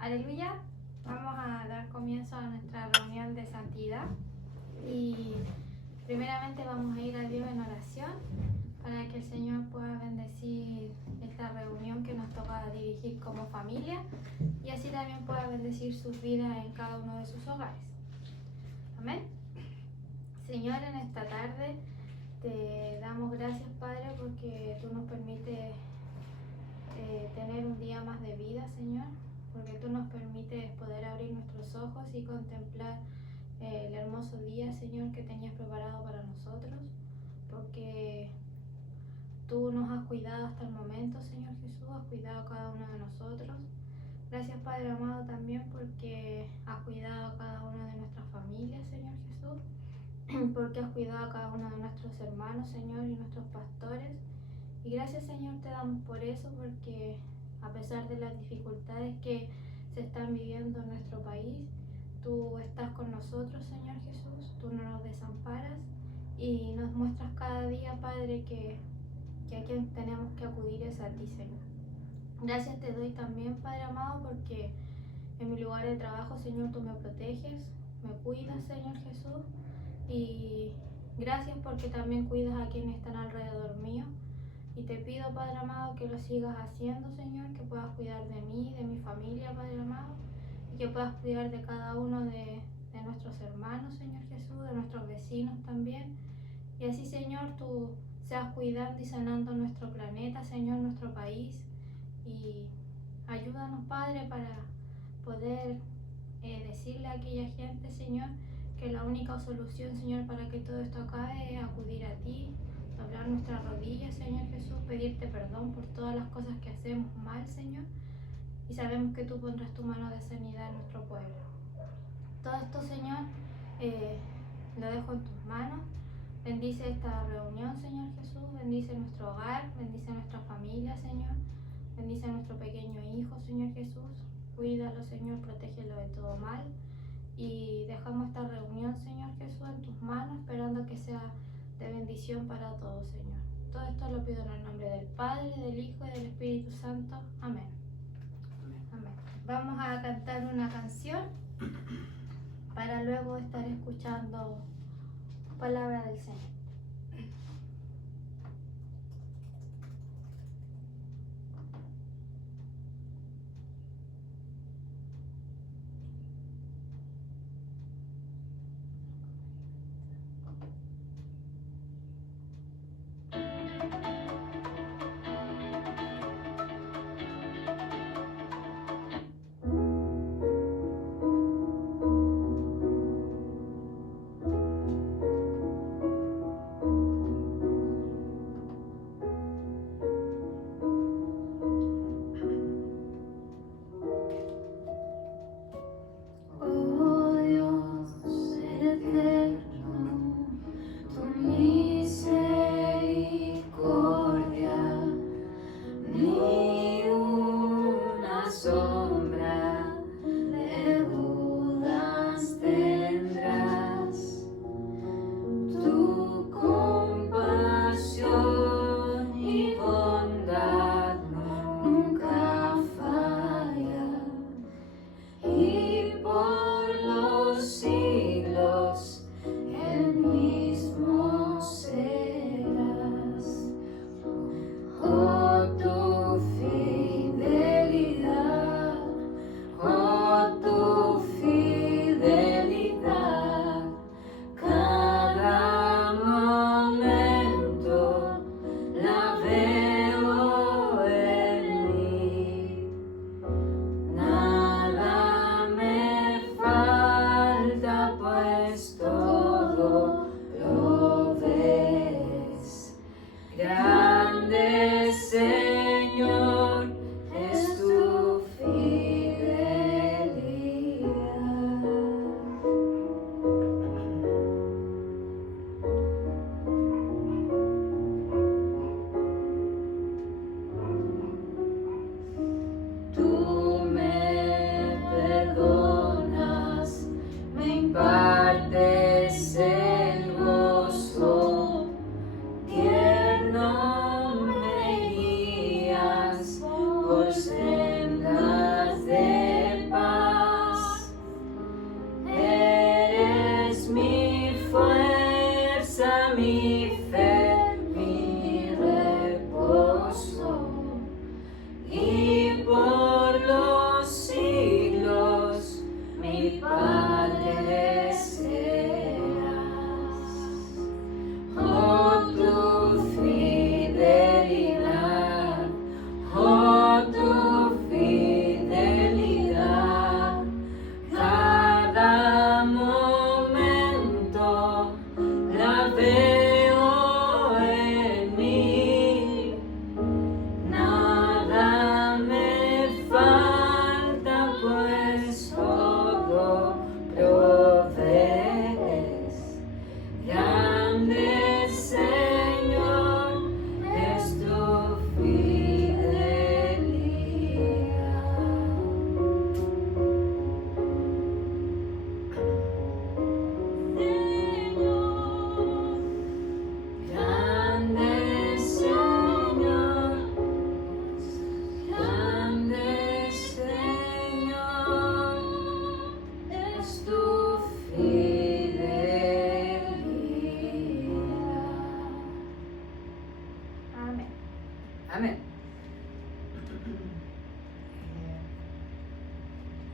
Aleluya. Vamos a dar comienzo a nuestra reunión de santidad y primeramente vamos a ir a Dios en oración para que el Señor pueda bendecir esta reunión que nos toca dirigir como familia y así también pueda bendecir sus vidas en cada uno de sus hogares. Amén. Señor, en esta tarde te damos gracias, Padre, porque tú nos permites tener un día más de vida, Señor, porque tú nos permites poder abrir nuestros ojos y contemplar el hermoso día, Señor, que tenías preparado para nosotros, porque tú nos has cuidado hasta el momento, Señor Jesús, has cuidado a cada uno de nosotros. Gracias, Padre amado, también porque has cuidado a cada una de nuestras familias, Señor Jesús, porque has cuidado a cada uno de nuestros hermanos, Señor, y nuestros pastores. Y gracias, Señor, te damos por eso, porque a pesar de las dificultades que se están viviendo en nuestro país, tú estás con nosotros, Señor Jesús, tú no nos desamparas y nos muestras cada día, Padre, que a quien tenemos que acudir es a ti, Señor. Gracias te doy también, Padre amado, porque en mi lugar de trabajo, Señor, tú me proteges, me cuidas, Señor Jesús, y gracias porque también cuidas a quienes están alrededor mío. Y te pido, Padre amado, que lo sigas haciendo, Señor, que puedas cuidar de mí, de mi familia, Padre amado, y que puedas cuidar de cada uno de nuestros hermanos, Señor Jesús, de nuestros vecinos también. Y así, Señor, tú seas cuidando y sanando nuestro planeta, Señor, nuestro país. Y ayúdanos, Padre, para poder decirle a aquella gente, Señor, que la única solución, Señor, para que todo esto acabe es acudir a ti, doblar nuestras rodillas, Señor Jesús, pedirte perdón por todas las cosas que hacemos mal, Señor, y sabemos que tú pondrás tu mano de sanidad en nuestro pueblo. Todo esto, Señor, lo dejo en tus manos. Bendice esta reunión, Señor Jesús, bendice nuestro hogar, bendice nuestra familia, Señor, bendice a nuestro pequeño hijo, Señor Jesús, cuídalo, Señor, protégelo de todo mal. Y dejamos esta reunión, Señor Jesús, en tus manos, esperando que sea de bendición para todos, Señor. Todo esto lo pido en el nombre del Padre, del Hijo y del Espíritu Santo. Amén. Amén. Vamos a cantar una canción para luego estar escuchando palabra del Señor.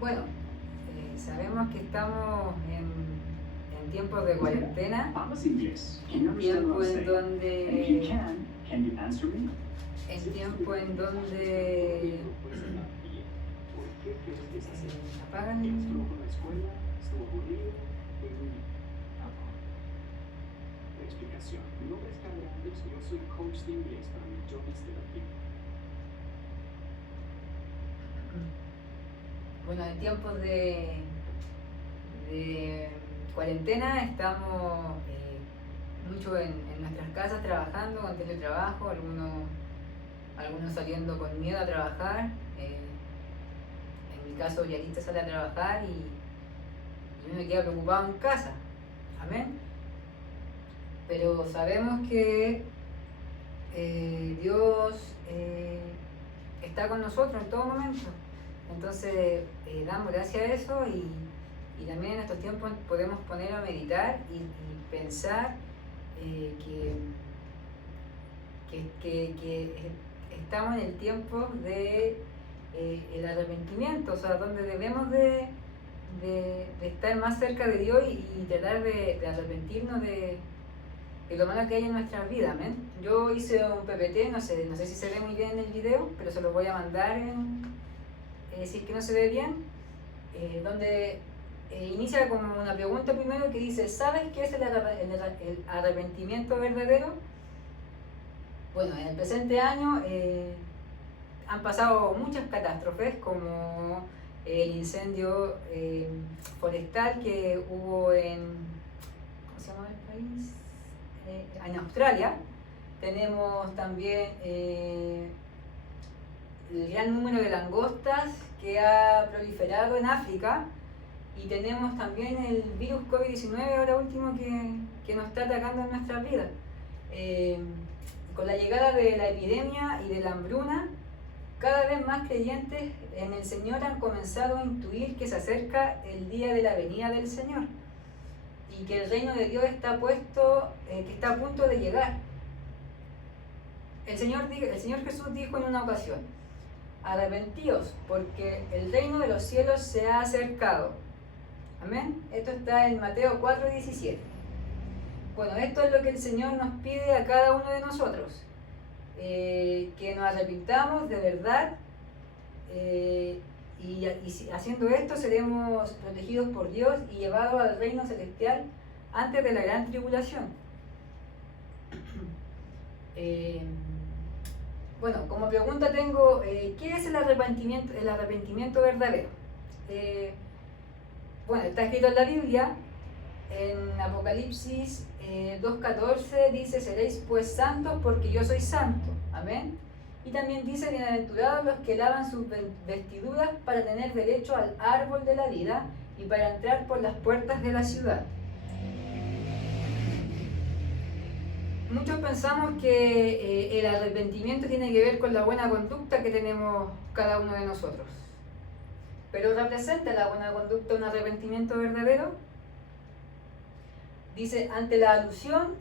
Bueno, sabemos que estamos en tiempos de cuarentena, tiempo en donde apagan explicación. Mi nombre es Carlos, yo soy coach de inglés para millones de latinos. Bueno, en tiempos de cuarentena estamos mucho en nuestras casas trabajando con teletrabajo, algunos saliendo con miedo a trabajar. En mi caso, Yarita sale a trabajar y uno queda preocupado en casa. Amén. Pero sabemos que Dios está con nosotros en todo momento. Entonces damos gracias a eso y también en estos tiempos podemos poner a meditar y pensar que estamos en el tiempo de el arrepentimiento, o sea, donde debemos de estar más cerca de Dios y tratar de arrepentirnos de lo malo que hay en nuestras vidas. ¿Amén? Yo hice un PPT, no sé si se ve muy bien en el video, pero se lo voy a mandar si es que no se ve bien, donde inicia como una pregunta primero que dice: ¿sabes qué es el arrepentimiento verdadero? Bueno, en el presente año han pasado muchas catástrofes, como el incendio forestal que hubo ¿cómo se llama el país? En Australia. Tenemos también el gran número de langostas que ha proliferado en África, y tenemos también el virus COVID-19 ahora último que nos está atacando en nuestras vidas. Con la llegada de la epidemia y de la hambruna, cada vez más creyentes en el Señor han comenzado a intuir que se acerca el día de la venida del Señor y que el reino de Dios está que está a punto de llegar. El Señor Jesús dijo en una ocasión: arrepentíos, porque el reino de los cielos se ha acercado. Amén. Esto está en Mateo 4:17. Bueno, esto es lo que el Señor nos pide a cada uno de nosotros, que nos arrepintamos de verdad, y haciendo esto seremos protegidos por Dios y llevados al reino celestial antes de la gran tribulación. Bueno, como pregunta tengo, ¿qué es el arrepentimiento verdadero? Bueno, está escrito en la Biblia, en Apocalipsis 2:14 dice: seréis pues santos porque yo soy santo. Amén. Y también dice: bienaventurados los que lavan sus vestiduras para tener derecho al árbol de la vida y para entrar por las puertas de la ciudad. Muchos pensamos que el arrepentimiento tiene que ver con la buena conducta que tenemos cada uno de nosotros. ¿Pero representa la buena conducta un arrepentimiento verdadero? Dice: ante la alusión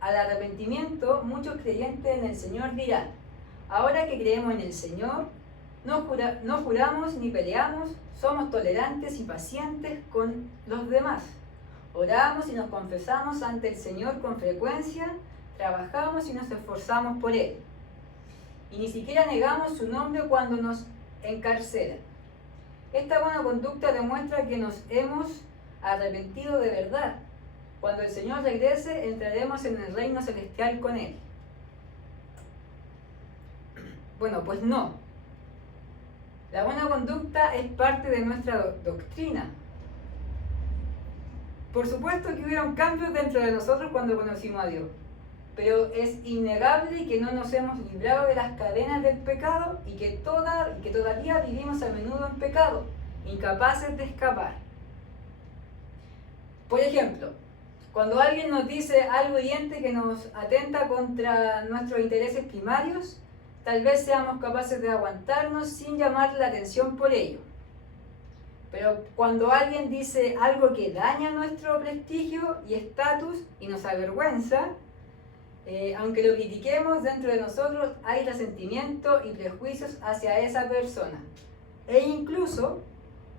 al arrepentimiento, muchos creyentes en el Señor dirán: ahora que creemos en el Señor, no juramos ni peleamos, somos tolerantes y pacientes con los demás. Oramos y nos confesamos ante el Señor con frecuencia, trabajamos y nos esforzamos por Él. Y ni siquiera negamos su nombre cuando nos encarcelan. Esta buena conducta demuestra que nos hemos arrepentido de verdad. Cuando el Señor regrese, entraremos en el reino celestial con Él. Bueno, pues no. La buena conducta es parte de nuestra doctrina. Por supuesto que hubieron cambios dentro de nosotros cuando conocimos a Dios, pero es innegable que no nos hemos librado de las cadenas del pecado y que todavía vivimos a menudo en pecado, incapaces de escapar. Por ejemplo, cuando alguien nos dice algo hiriente que nos atenta contra nuestros intereses primarios, tal vez seamos capaces de aguantarnos sin llamar la atención por ello. Pero cuando alguien dice algo que daña nuestro prestigio y estatus y nos avergüenza, aunque lo critiquemos, dentro de nosotros hay resentimiento y prejuicios hacia esa persona. E incluso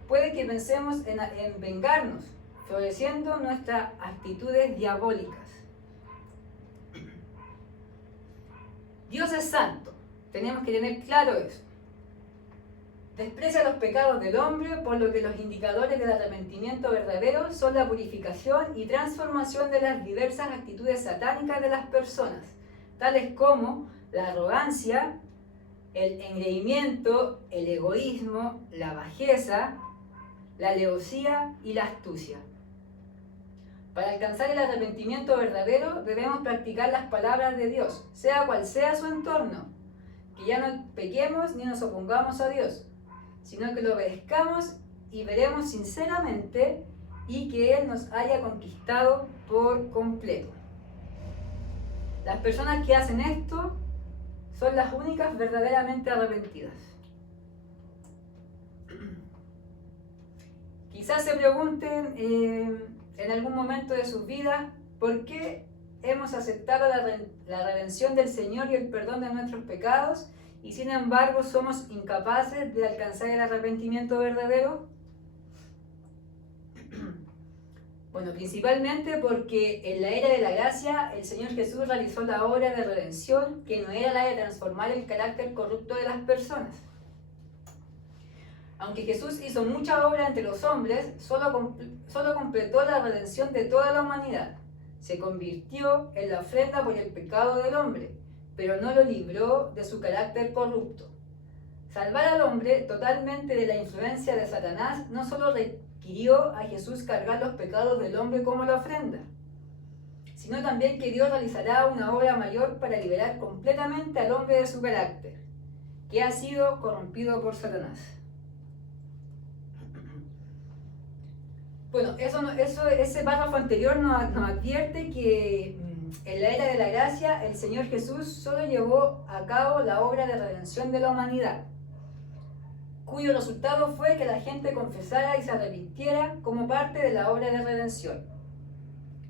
puede que pensemos en vengarnos, floreciendo nuestras actitudes diabólicas. Dios es santo, tenemos que tener claro eso. Desprecia los pecados del hombre, por lo que los indicadores del arrepentimiento verdadero son la purificación y transformación de las diversas actitudes satánicas de las personas, tales como la arrogancia, el engreimiento, el egoísmo, la bajeza, la alevosía y la astucia. Para alcanzar el arrepentimiento verdadero debemos practicar las palabras de Dios, sea cual sea su entorno, que ya no pequemos ni nos opongamos a Dios, sino que lo obedezcamos y veremos sinceramente y que Él nos haya conquistado por completo. Las personas que hacen esto son las únicas verdaderamente arrepentidas. Quizás se pregunten en algún momento de sus vidas por qué hemos aceptado la redención del Señor y el perdón de nuestros pecados y sin embargo somos incapaces de alcanzar el arrepentimiento verdadero. Bueno, principalmente porque en la era de la gracia el Señor Jesús realizó la obra de redención que no era la de transformar el carácter corrupto de las personas. Aunque Jesús hizo mucha obra entre los hombres, solo completó la redención de toda la humanidad. Se convirtió en la ofrenda por el pecado del hombre, pero no lo libró de su carácter corrupto. Salvar al hombre totalmente de la influencia de Satanás no solo requirió a Jesús cargar los pecados del hombre como la ofrenda, sino también que Dios realizará una obra mayor para liberar completamente al hombre de su carácter, que ha sido corrompido por Satanás. Bueno, ese párrafo anterior nos advierte que en la era de la gracia el Señor Jesús solo llevó a cabo la obra de redención de la humanidad, cuyo resultado fue que la gente confesara y se arrepintiera como parte de la obra de redención.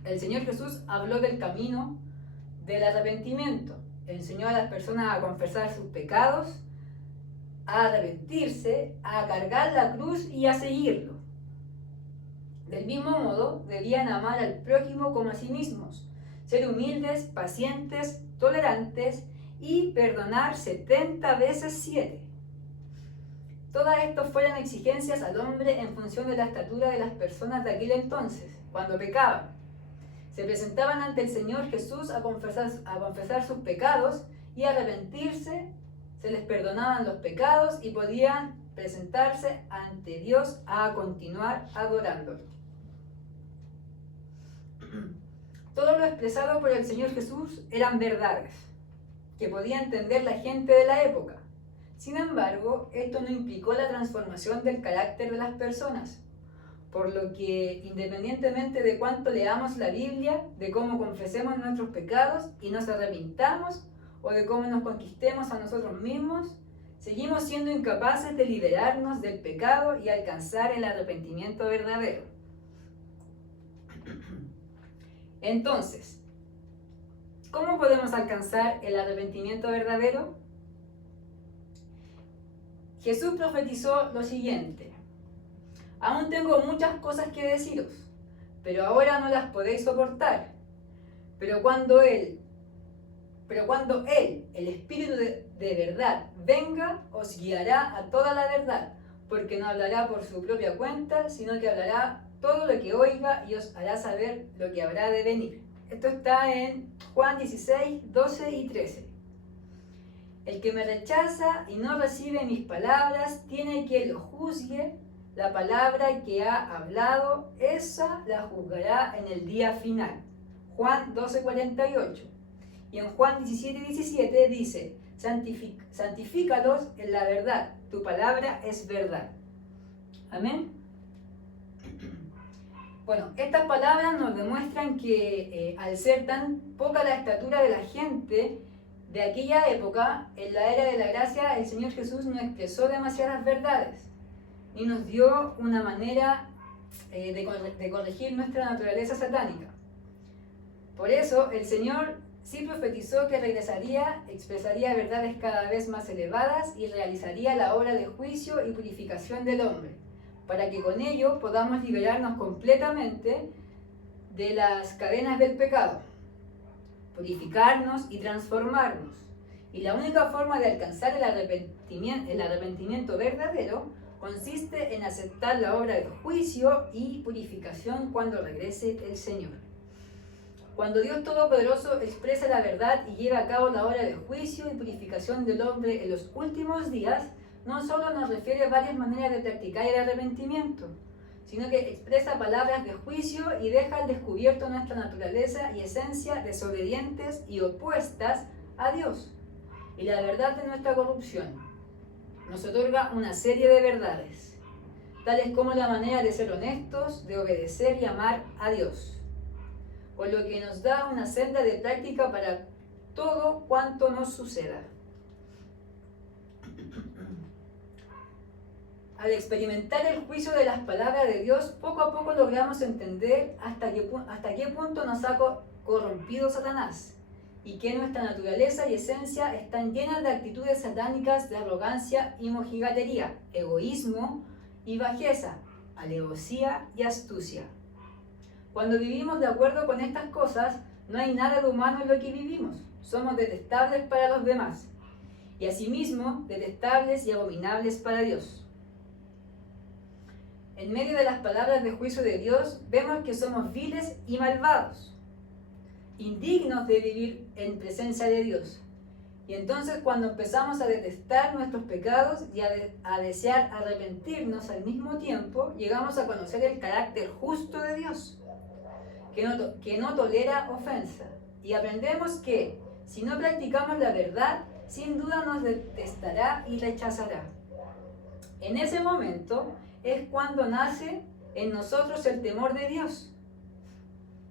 El Señor Jesús habló del camino del arrepentimiento, enseñó a las personas a confesar sus pecados, a arrepentirse, a cargar la cruz y a seguirlo. Del mismo modo, debían amar al prójimo como a sí mismos, ser humildes, pacientes, tolerantes y perdonar 70 veces 7. Todas estas fueron exigencias al hombre en función de la estatura de las personas de aquel entonces, cuando pecaban. Se presentaban ante el Señor Jesús a confesar sus pecados y a arrepentirse, se les perdonaban los pecados y podían presentarse ante Dios a continuar adorándolo. Todo lo expresado por el Señor Jesús eran verdades que podía entender la gente de la época. Sin embargo, esto no implicó la transformación del carácter de las personas, por lo que independientemente de cuánto leamos la Biblia, de cómo confesemos nuestros pecados y nos arrepintamos, o de cómo nos conquistemos a nosotros mismos, seguimos siendo incapaces de liberarnos del pecado y alcanzar el arrepentimiento verdadero. Entonces, ¿cómo podemos alcanzar el arrepentimiento verdadero? Jesús profetizó lo siguiente: aún tengo muchas cosas que deciros, pero ahora no las podéis soportar. Pero cuando Él, el Espíritu de verdad, venga, os guiará a toda la verdad, porque no hablará por su propia cuenta, sino que hablará todo lo que oiga y os hará saber lo que habrá de venir. Esto está en Juan 16, 12 y 13. El que me rechaza y no recibe mis palabras, tiene quien lo juzgue. La palabra que ha hablado, esa la juzgará en el día final. Juan 12, 48. Y en Juan 17, 17 dice: santifícalos en la verdad, tu palabra es verdad. Amén. Bueno, estas palabras nos demuestran que al ser tan poca la estatura de la gente de aquella época, en la era de la gracia, el Señor Jesús no expresó demasiadas verdades, ni nos dio una manera de corregir nuestra naturaleza satánica. Por eso, el Señor sí profetizó que regresaría, expresaría verdades cada vez más elevadas y realizaría la obra de juicio y purificación del hombre, para que con ello podamos liberarnos completamente de las cadenas del pecado, purificarnos y transformarnos. Y la única forma de alcanzar el arrepentimiento verdadero consiste en aceptar la obra de juicio y purificación cuando regrese el Señor. Cuando Dios Todopoderoso expresa la verdad y lleva a cabo la obra de juicio y purificación del hombre en los últimos días, no solo nos refiere a varias maneras de practicar el arrepentimiento, sino que expresa palabras de juicio y deja al descubierto nuestra naturaleza y esencia desobedientes y opuestas a Dios, y la verdad de nuestra corrupción. Nos otorga una serie de verdades, tales como la manera de ser honestos, de obedecer y amar a Dios, por lo que nos da una senda de práctica para todo cuanto nos suceda. Al experimentar el juicio de las palabras de Dios, poco a poco logramos entender hasta qué punto nos ha corrompido Satanás y que nuestra naturaleza y esencia están llenas de actitudes satánicas de arrogancia y mojigatería, egoísmo y bajeza, alevosía y astucia. Cuando vivimos de acuerdo con estas cosas, no hay nada de humano en lo que vivimos. Somos detestables para los demás y asimismo detestables y abominables para Dios. En medio de las palabras de juicio de Dios, vemos que somos viles y malvados, indignos de vivir en presencia de Dios. Y entonces cuando empezamos a detestar nuestros pecados y a desear arrepentirnos al mismo tiempo, llegamos a conocer el carácter justo de Dios, que no tolera ofensa. Y aprendemos que si no practicamos la verdad, sin duda nos detestará y rechazará. En ese momento es cuando nace en nosotros el temor de Dios.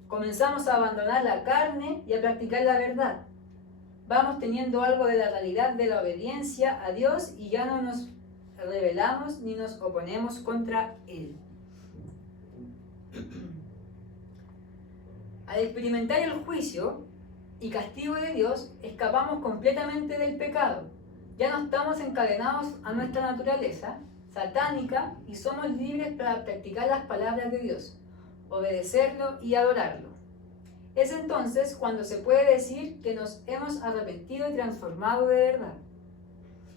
Comenzamos a abandonar la carne y a practicar la verdad. Vamos teniendo algo de la realidad de la obediencia a Dios y ya no nos rebelamos ni nos oponemos contra Él. Al experimentar el juicio y castigo de Dios, escapamos completamente del pecado. Ya no estamos encadenados a nuestra naturaleza satánica y somos libres para practicar las palabras de Dios, obedecerlo y adorarlo. Es entonces cuando se puede decir que nos hemos arrepentido y transformado de verdad.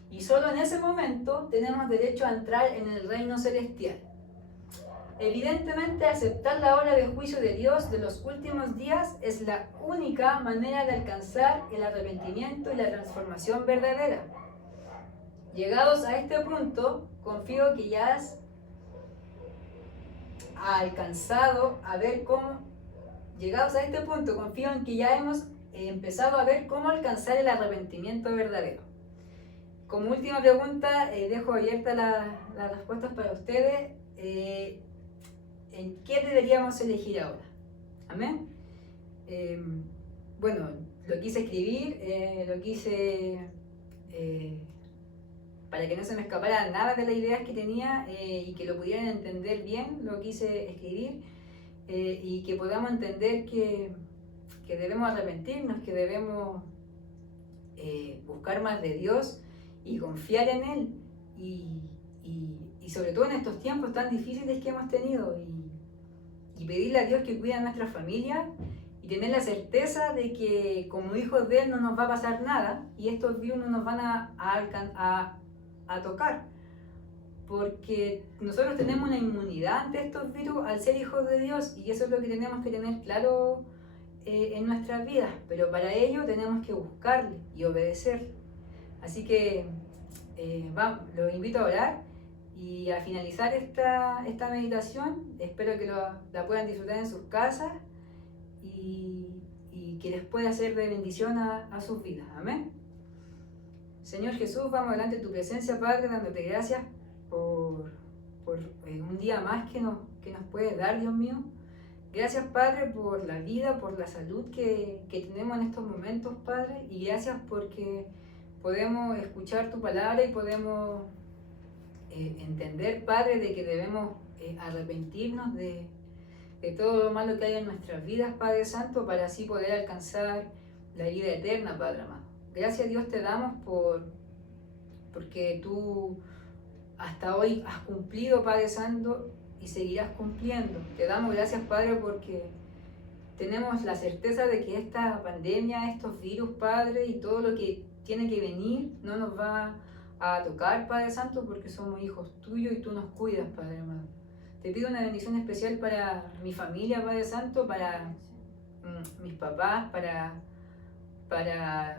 Y solo en ese momento tenemos derecho a entrar en el reino celestial. Evidentemente, aceptar la obra de juicio de Dios de los últimos días es la única manera de alcanzar el arrepentimiento y la transformación verdadera. Llegados a este punto, confío que ya has alcanzado a ver cómo. Llegados a este punto, confío en que ya hemos empezado a ver cómo alcanzar el arrepentimiento verdadero. Como última pregunta, dejo abiertas las respuestas para ustedes. ¿En qué deberíamos elegir ahora? Amén. Bueno, lo quise escribir, lo quise para que no se me escapara nada de las ideas que tenía y que lo pudieran entender bien, lo quise escribir y que podamos entender que debemos arrepentirnos, que debemos buscar más de Dios y confiar en Él y sobre todo en estos tiempos tan difíciles que hemos tenido y pedirle a Dios que cuide a nuestra familia y tener la certeza de que como hijos de Él no nos va a pasar nada y estos virus no nos van a tocar, porque nosotros tenemos una inmunidad ante estos virus al ser hijos de Dios y eso es lo que tenemos que tener claro en nuestras vidas, pero para ello tenemos que buscarle y obedecerle. Así que los invito a orar y a finalizar esta meditación. Espero que la puedan disfrutar en sus casas y que les pueda ser de bendición a sus vidas. Amén. Señor Jesús, vamos delante de tu presencia, Padre, dándote gracias por un día más que nos puedes dar, Dios mío. Gracias, Padre, por la vida, por la salud que tenemos en estos momentos, Padre, y gracias porque podemos escuchar tu palabra y podemos entender, Padre, de que debemos arrepentirnos de todo lo malo que hay en nuestras vidas, Padre Santo, para así poder alcanzar la vida eterna, Padre amado. Gracias, Dios, te damos porque tú hasta hoy has cumplido, Padre Santo, y seguirás cumpliendo. Te damos gracias, Padre, porque tenemos la certeza de que esta pandemia, estos virus, Padre, y todo lo que tiene que venir, no nos va a tocar, Padre Santo, porque somos hijos tuyos y tú nos cuidas, Padre amado. Te pido una bendición especial para mi familia, Padre Santo, para mis papás, para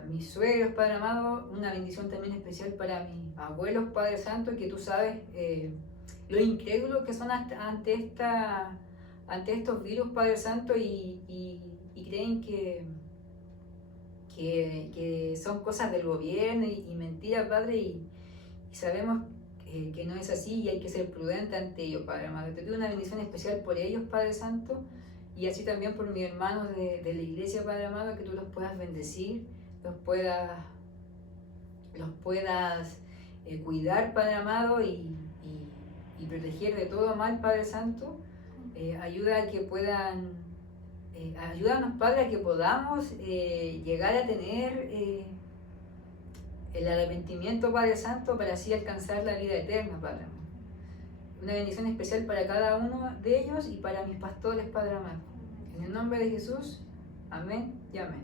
mis suegros, Padre amado, una bendición también especial para mis abuelos, Padre Santo, que tú sabes lo incrédulos que son ante estos virus, Padre Santo, y creen que son cosas del gobierno y mentiras, Padre, y sabemos que no es así y hay que ser prudente ante ellos, Padre amado. Te pido una bendición especial por ellos, Padre Santo, y así también por mis hermanos de la iglesia, Padre amado, que tú los puedas bendecir, los puedas cuidar, Padre amado, y proteger de todo mal, Padre Santo. Ayúdanos, Padre, a que podamos llegar a tener el arrepentimiento, Padre Santo, para así alcanzar la vida eterna, Padre amado. Una bendición especial para cada uno de ellos y para mis pastores, Padre amado. En el nombre de Jesús, amén y amén.